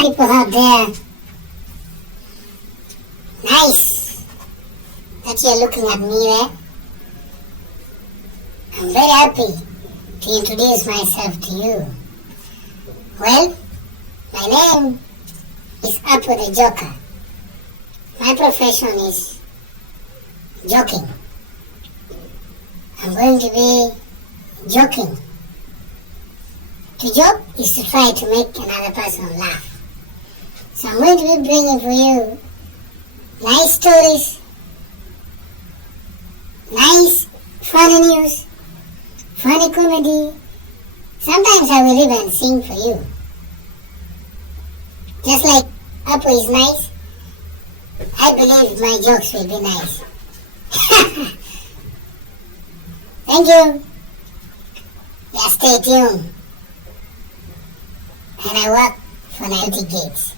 people out there, nice that you're looking at me there. I'm very happy to introduce myself to you. Well, my name is Apu the Joker. My profession is joking. I'm going to be joking. To joke is to try to make another person laugh. So I'm going to be bringing for you nice stories, nice funny news, funny comedy. Sometimes I will even sing for you. Just like Apu is nice, I believe my jokes will be nice. Thank you. Yeah, stay tuned. And I work for 90 gigs.